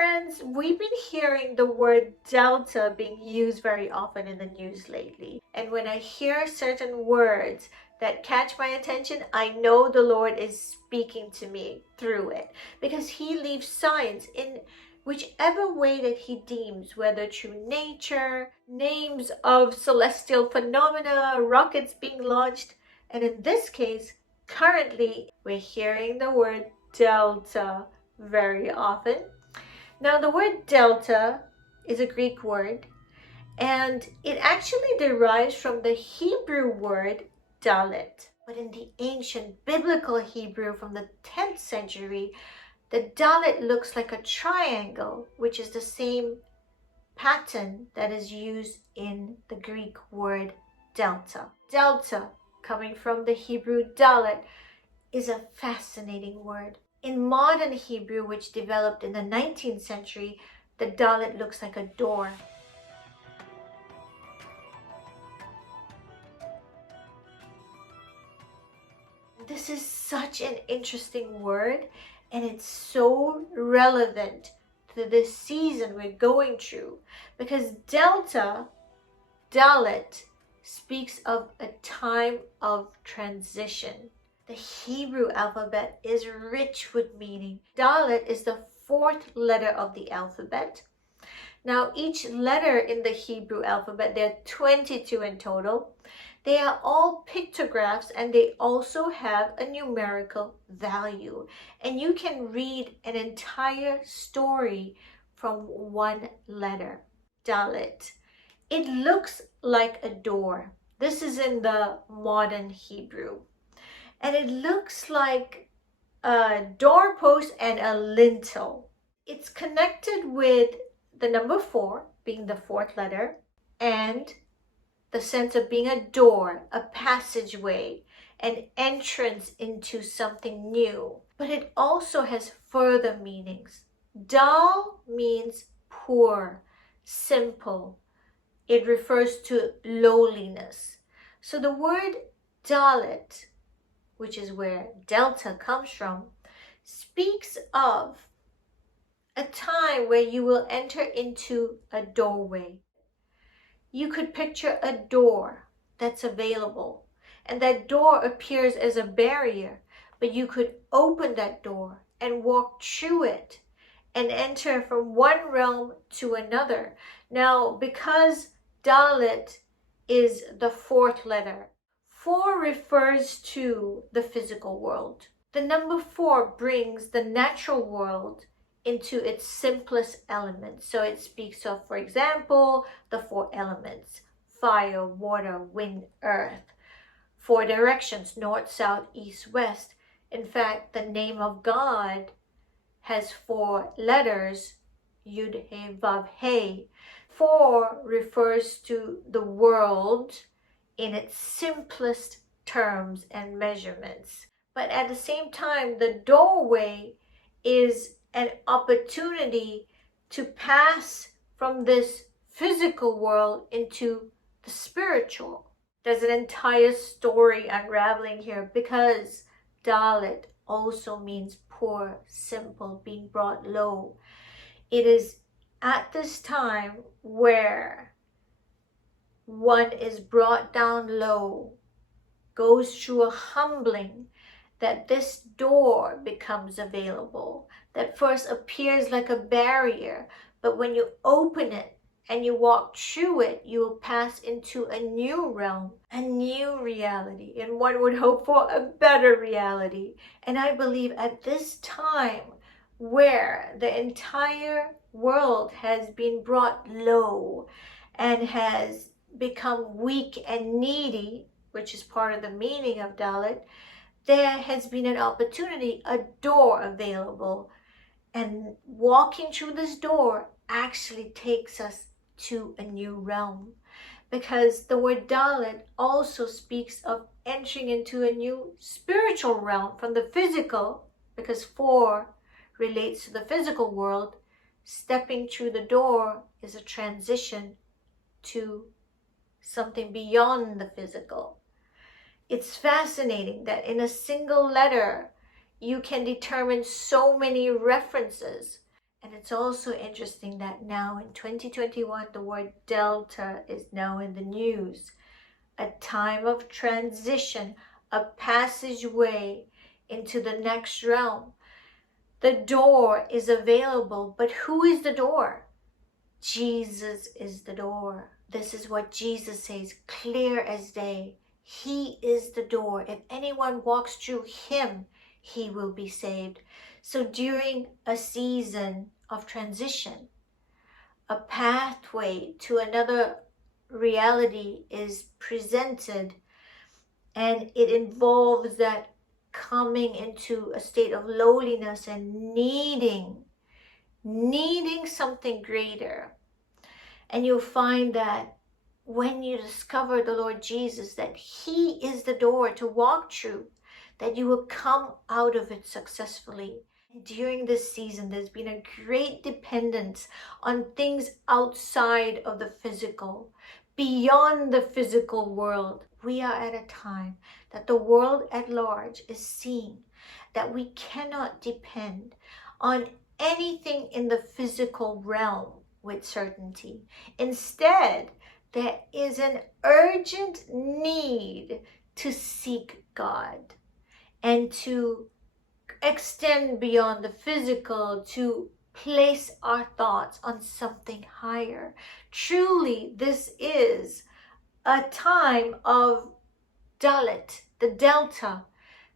friends, we've been hearing the word delta being used very often in the news lately. And when I hear certain words that catch my attention, I know the Lord is speaking to me through it, because He leaves signs in whichever way that He deems, whether through nature, names of celestial phenomena, rockets being launched, and in this case, currently, we're hearing the word delta very often. Now, the word delta is a Greek word, and it actually derives from the Hebrew word Dalet. But in the ancient biblical Hebrew from the 10th century, the Dalet looks like a triangle, which is the same pattern that is used in the Greek word delta. Delta, coming from the Hebrew Dalet, is a fascinating word. In modern Hebrew, which developed in the 19th century, the Dalet looks like a door. This is such an interesting word, and it's so relevant to this season we're going through, because delta, Dalet, speaks of a time of transition. The Hebrew alphabet is rich with meaning. Dalet is the fourth letter of the alphabet. Now, each letter in the Hebrew alphabet, there are 22 in total. They are all pictographs, and they also have a numerical value. And you can read an entire story from one letter, Dalet. It looks like a door. This is in the modern Hebrew. And it looks like a doorpost and a lintel. It's connected with the number 4, being the fourth letter, and the sense of being a door, a passageway, an entrance into something new. But it also has further meanings. Dal means poor, simple. It refers to lowliness. So the word Dalet, which is where delta comes from, speaks of a time where you will enter into a doorway. You could picture a door that's available, and that door appears as a barrier, but you could open that door and walk through it and enter from one realm to another. Now, because Dalet is the fourth letter, 4 refers to the physical world. The number 4 brings the natural world into its simplest elements. So it speaks of, for example, the 4 elements: fire, water, wind, earth. 4 directions: north, south, east, west. In fact, the name of God has 4 letters, Yud, He, Vav, He. 4 refers to the world in its simplest terms and measurements. But at the same time, the doorway is an opportunity to pass from this physical world into the spiritual. There's an entire story unraveling here, because Dalet also means poor, simple, being brought low. It is at this time where one is brought down low, goes through a humbling, that this door becomes available, that first appears like a barrier, but when you open it and you walk through it, you will pass into a new realm, a new reality, and one would hope for a better reality. And I believe at this time, where the entire world has been brought low and has become weak and needy, which is part of the meaning of Dalet, there has been an opportunity, a door available. And walking through this door actually takes us to a new realm, because the word Dalet also speaks of entering into a new spiritual realm from the physical, because 4 relates to the physical world. Stepping through the door is a transition to something beyond the physical. It's fascinating that in a single letter, you can determine so many references. And it's also interesting that now in 2021, the word Delta is now in the news. A time of transition, a passageway into the next realm. The door is available, but who is the door? Jesus is the door. This is what Jesus says, clear as day. He is the door. If anyone walks through him, he will be saved. So during a season of transition, a pathway to another reality is presented, and it involves that coming into a state of lowliness and needing something greater. And you'll find that when you discover the Lord Jesus, that he is the door to walk through, that you will come out of it successfully. During this season, there's been a great dependence on things outside of the physical, beyond the physical world. We are at a time that the world at large is seeing that we cannot depend on anything in the physical realm with certainty. Instead, there is an urgent need to seek God and to extend beyond the physical, to place our thoughts on something higher. Truly, this is a time of Dalet, the delta,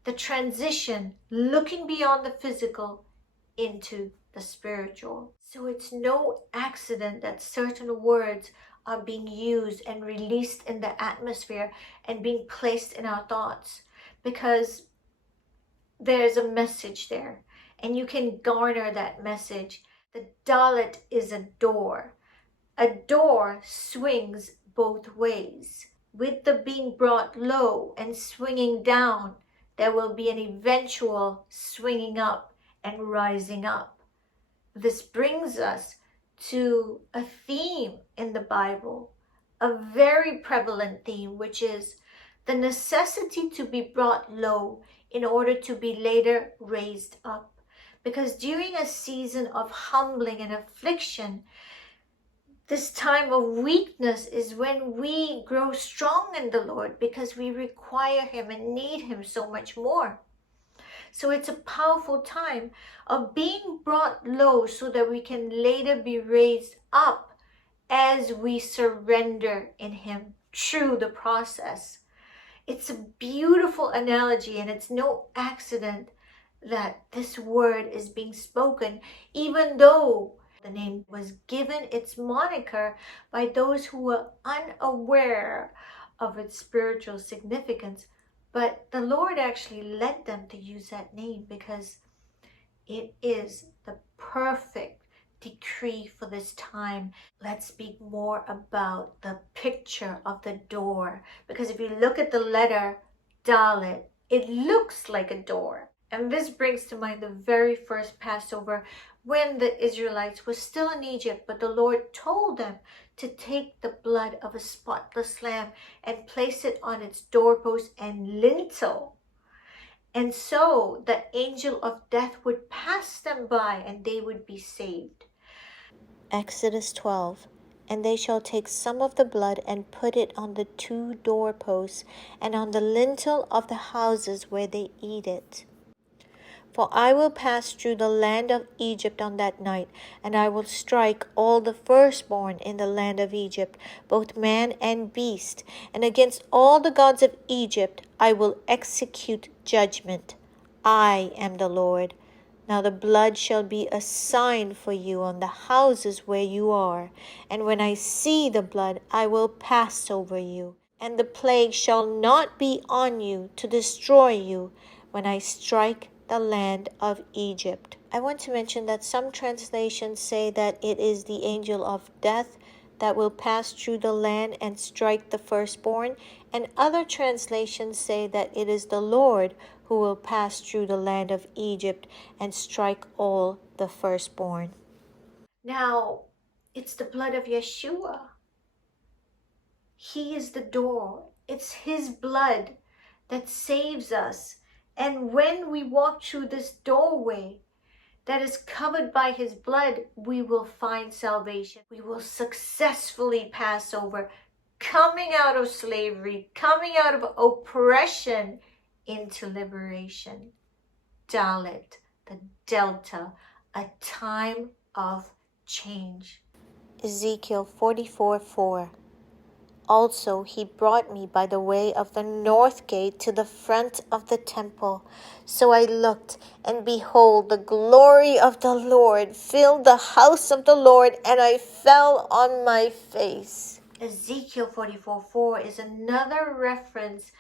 the transition, looking beyond the physical into the spiritual. So it's no accident that certain words are being used and released in the atmosphere and being placed in our thoughts, because there's a message there and you can garner that message. The Dalet is a door. A door swings both ways. With the being brought low and swinging down, there will be an eventual swinging up and rising up. This brings us to a theme in the Bible, a very prevalent theme, which is the necessity to be brought low in order to be later raised up. Because during a season of humbling and affliction, this time of weakness is when we grow strong in the Lord, because we require him and need him so much more. So it's a powerful time of being brought low so that we can later be raised up as we surrender in him through the process. It's a beautiful analogy, and it's no accident that this word is being spoken, even though the name was given its moniker by those who were unaware of its spiritual significance. But the Lord actually led them to use that name because it is the perfect decree for this time. Let's speak more about the picture of the door, because if you look at the letter Dalet, it looks like a door. And this brings to mind the very first Passover, when the Israelites were still in Egypt, but the Lord told them to take the blood of a spotless lamb and place it on its doorpost and lintel. And so the angel of death would pass them by and they would be saved. Exodus 12. And they shall take some of the blood and put it on the 2 doorposts and on the lintel of the houses where they eat it. For I will pass through the land of Egypt on that night, and I will strike all the firstborn in the land of Egypt, both man and beast, and against all the gods of Egypt I will execute judgment. I am the Lord. Now the blood shall be a sign for you on the houses where you are, and when I see the blood I will pass over you, and the plague shall not be on you to destroy you when I strike the land of Egypt. I want to mention that some translations say that it is the angel of death that will pass through the land and strike the firstborn, and other translations say that it is the Lord who will pass through the land of Egypt and strike all the firstborn. Now, it's the blood of Yeshua. He is the door. It's his blood that saves us. And when we walk through this doorway, that is covered by his blood, we will find salvation. We will successfully pass over, coming out of slavery, coming out of oppression into liberation. Dalet, the delta, a time of change. Ezekiel 44:4. Also he brought me by the way of the north gate to the front of the temple. So I looked, and behold, the glory of the Lord filled the house of the Lord, and I fell on my face. Ezekiel 44:4 is another reference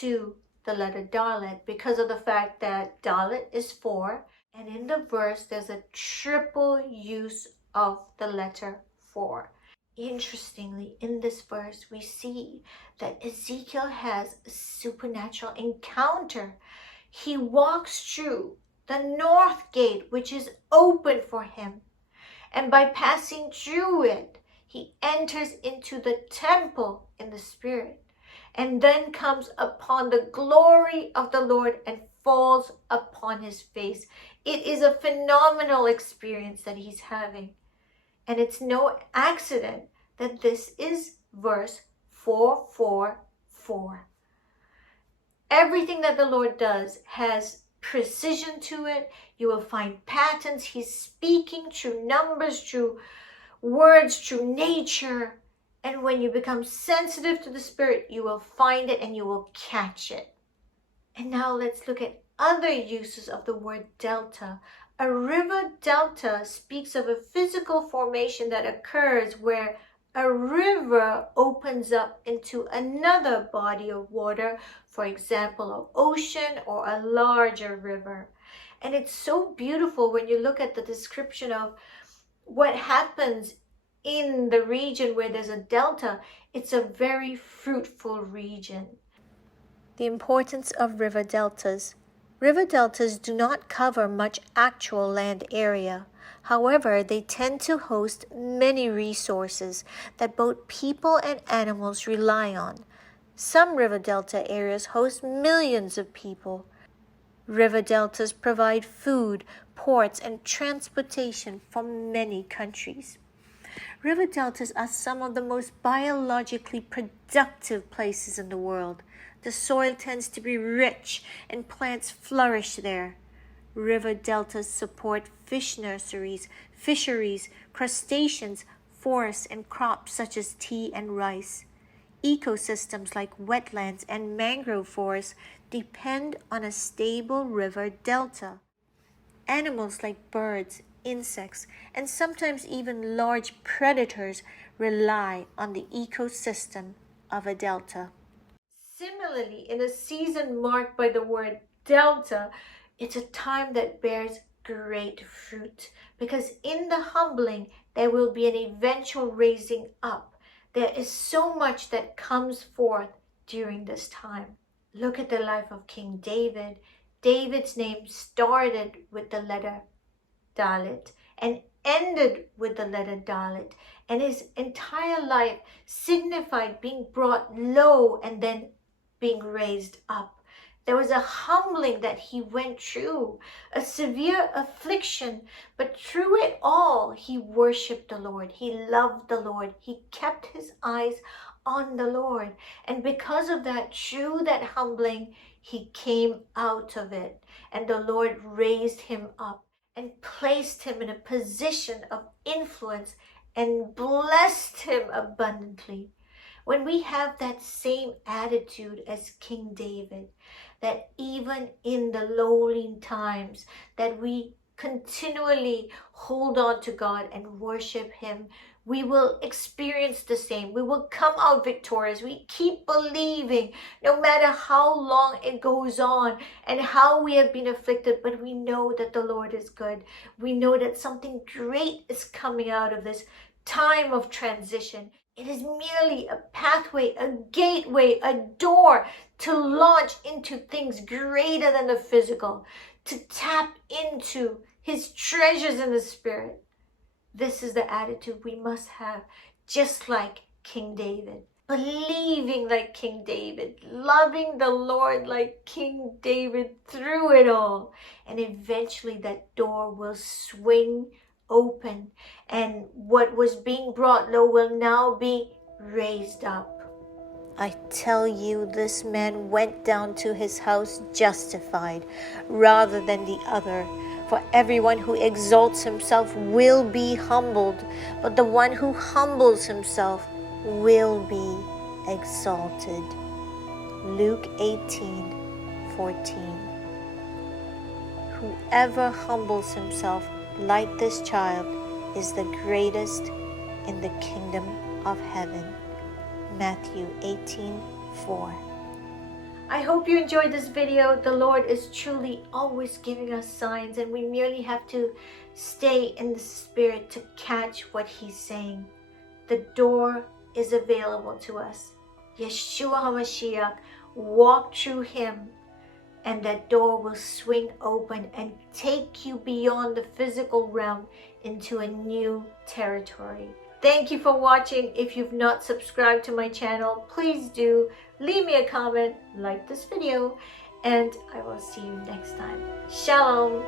to the letter Dalet because of the fact that Dalet is 4, and in the verse there's a triple use of the letter 4. Interestingly, in this verse, we see that Ezekiel has a supernatural encounter. He walks through the north gate, which is open for him. And by passing through it, he enters into the temple in the spirit, and then comes upon the glory of the Lord and falls upon his face. It is a phenomenal experience that he's having. And it's no accident that this is verse 444. Everything that the Lord does has precision to it. You will find patterns. He's speaking through numbers, through words, through nature. And when you become sensitive to the Spirit, you will find it and you will catch it. And now let's look at other uses of the word delta. A river delta speaks of a physical formation that occurs where a river opens up into another body of water, for example, an ocean or a larger river. And it's so beautiful when you look at the description of what happens in the region where there's a delta. It's a very fruitful region. The importance of river deltas. River deltas do not cover much actual land area. However, they tend to host many resources that both people and animals rely on. Some river delta areas host millions of people. River deltas provide food, ports, and transportation for many countries. River deltas are some of the most biologically productive places in the world. The soil tends to be rich and plants flourish there. River deltas support fish nurseries, fisheries, crustaceans, forests, and crops such as tea and rice. Ecosystems like wetlands and mangrove forests depend on a stable river delta. Animals like birds, insects, and sometimes even large predators rely on the ecosystem of a delta. Similarly, in a season marked by the word delta, it's a time that bears great fruit, because in the humbling there will be an eventual raising up. There is so much that comes forth during this time. Look at the life of King David. David's name started with the letter Dalet and ended with the letter Dalet, and his entire life signified being brought low and then being raised up. There was a humbling that he went through, a severe affliction, but through it all, he worshiped the Lord. He loved the Lord. He kept his eyes on the Lord. And because of that, through that humbling, he came out of it. And the Lord raised him up and placed him in a position of influence and blessed him abundantly. When we have that same attitude as King David, that even in the lowly times, that we continually hold on to God and worship him, we will experience the same. We will come out victorious. We keep believing no matter how long it goes on and how we have been afflicted, but we know that the Lord is good. We know that something great is coming out of this time of transition. It is merely a pathway, a gateway, a door to launch into things greater than the physical, to tap into his treasures in the spirit. This is the attitude we must have, just like King David. believing like King David, loving the Lord like King David through it all. And eventually that door will swing open, and what was being brought low will now be raised up. I tell you, this man went down to his house justified rather than the other. For everyone who exalts himself will be humbled, but the one who humbles himself will be exalted. Luke 18:14. Whoever humbles himself like this child is the greatest in the kingdom of heaven. Matthew 18:4. I hope you enjoyed this video. The Lord is truly always giving us signs, and we merely have to stay in the Spirit to catch what He's saying. The door is available to us. Yeshua HaMashiach, walk through Him, and that door will swing open and take you beyond the physical realm into a new territory. Thank you for watching. If you've not subscribed to my channel, please do. Leave me a comment, like this video, and I will see you next time. Shalom.